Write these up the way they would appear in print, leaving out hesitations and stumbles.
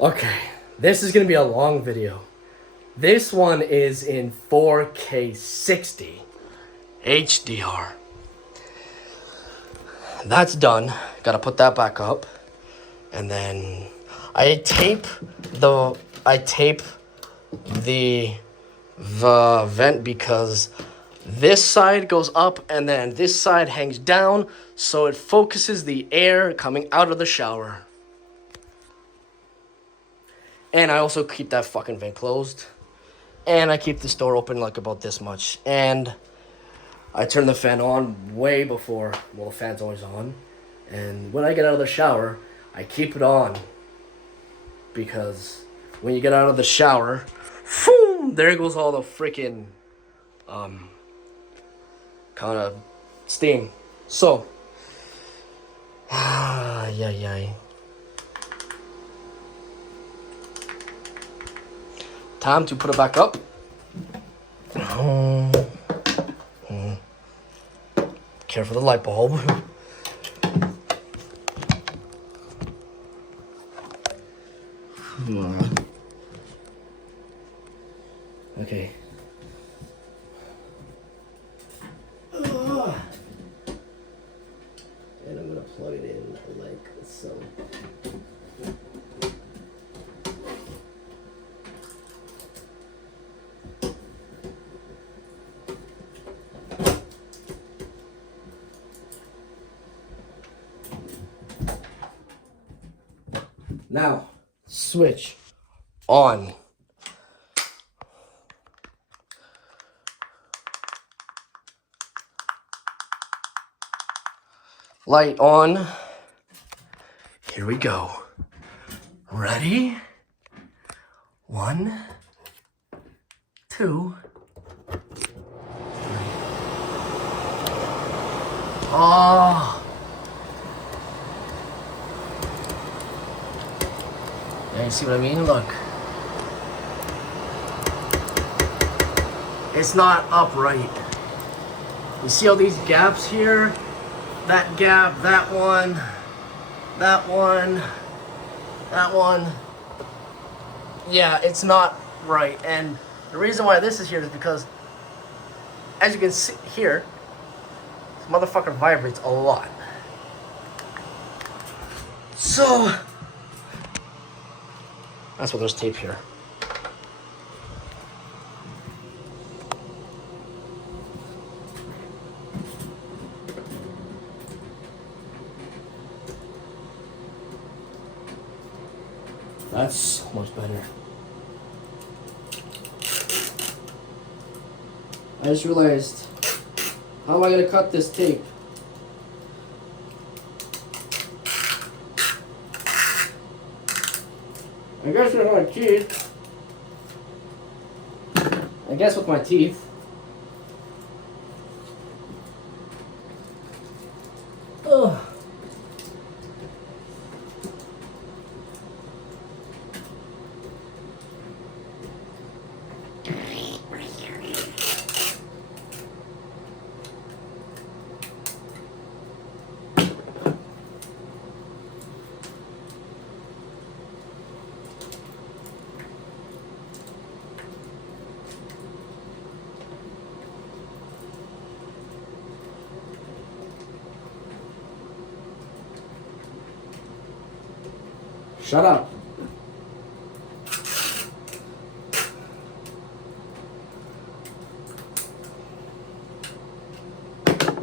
Okay, this is gonna be a long video. This one is in 4K 60 HDR. That's done. Gotta put that back up. And then I tape the vent because this side goes up and then this side hangs down, so it focuses the air coming out of the shower. And I also keep that fucking vent closed. And I keep this door open like about this much. And I turn the fan on way before, well, the fan's always on. And when I get out of the shower, I keep it on. Because when you get out of the shower, boom, there goes all the freaking kind of steam. So, yeah. Time to put it back up. Care for the light bulb. Okay. And I'm gonna plug it in like so. Now, switch on. Light on. Here we go. Ready? 1, 2, 3. Oh. Yeah, you see what I mean? Look. It's not upright. You see all these gaps here? That gap, that one, that one, that one. Yeah, it's not right. And the reason why this is here is because, as you can see here, this motherfucker vibrates a lot. So, that's why there's tape here. That's so much better. I just realized, how am I gonna cut this tape? I guess with my teeth. I guess with my teeth. Ugh. Shut up.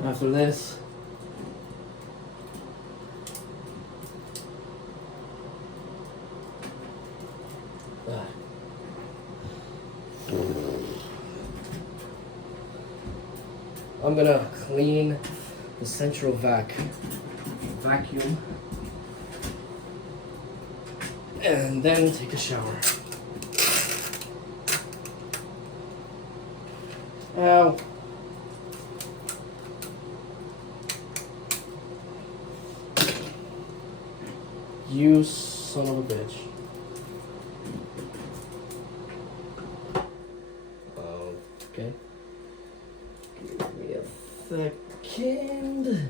After this, I'm gonna clean the central vacuum. And then take a shower. Ow. You son of a bitch. Okay. Give me a second.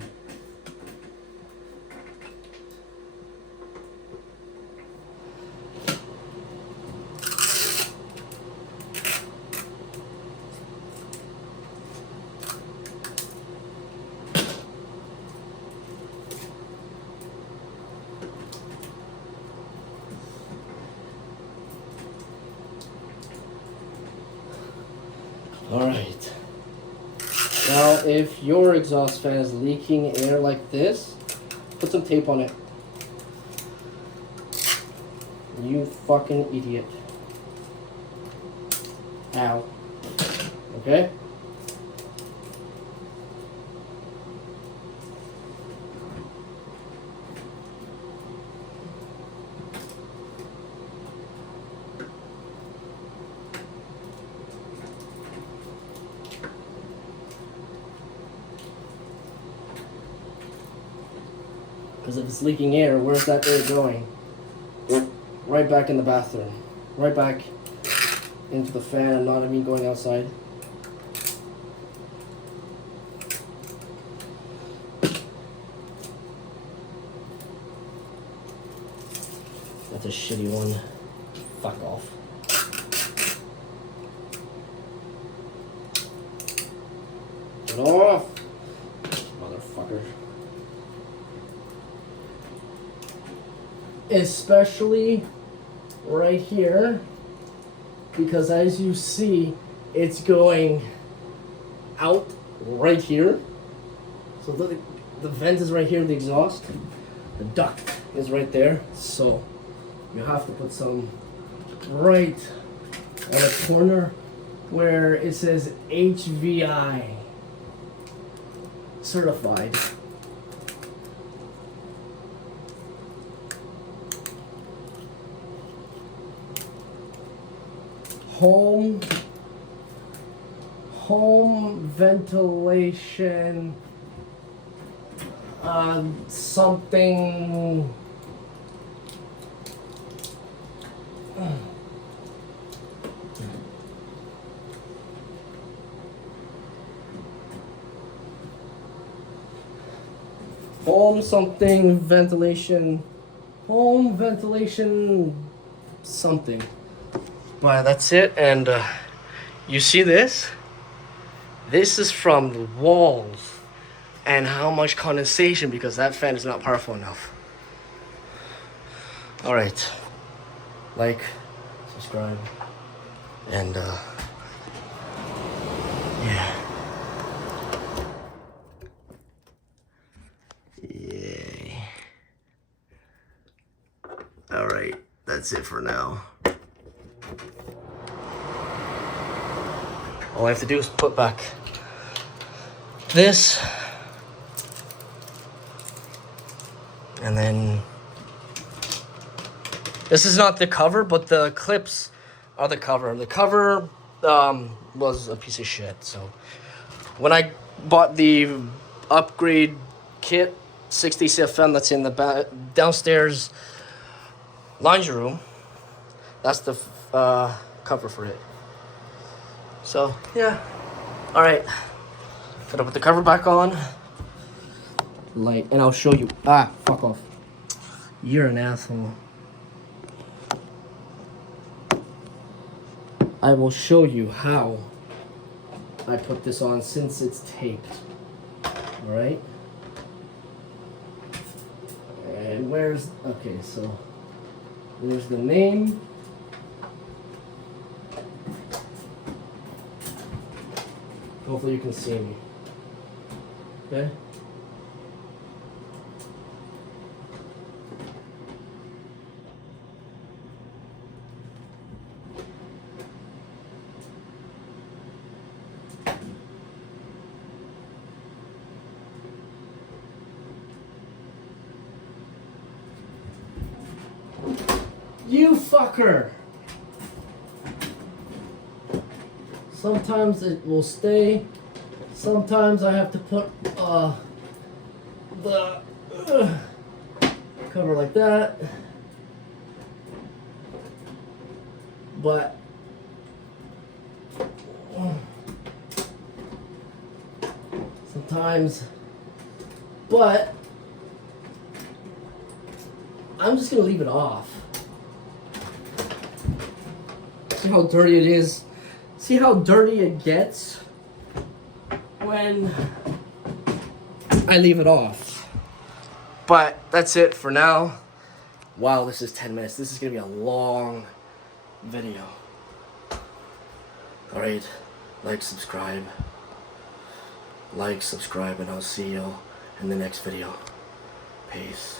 Alright. Now, if your exhaust fan is leaking air like this, put some tape on it. You fucking idiot. Ow. Okay? Because if it's leaking air, where's that air going? Right back in the bathroom. Right back into the fan, not me going outside. That's a shitty one. Fuck off. Get off! Motherfucker. Especially right here, because as you see, it's going out right here. So the vent is right here, the exhaust. The duct is right there. So you have to put some right on the corner where it says HVI certified. Home ventilation something home ventilation something. But that's it, and you see this? This is from the walls and how much condensation, because that fan is not powerful enough. Alright, like, subscribe, and yeah. Yay. Alright, that's it for now. All I have to do is put back this, and then this is not the cover, but the clips are the cover. The cover was a piece of shit. So when I bought the upgrade kit, 60 CFM, that's in the downstairs laundry room, that's the cover for it. So, yeah. Alright. Gotta put the cover back on. Light. And I'll show you. Ah, fuck off. You're an asshole. I will show you how I put this on since it's taped. Alright? And where's... Okay, so... There's the name. Hopefully you can see me. Okay? You fucker! Sometimes it will stay. Sometimes I have to put the cover like that. But sometimes, but I'm just gonna leave it off. See how dirty it is? See how dirty it gets when I leave it off. But that's it for now. Wow, this is 10 minutes. This is gonna be a long video. Alright, like, subscribe, and I'll see you in the next video. Peace.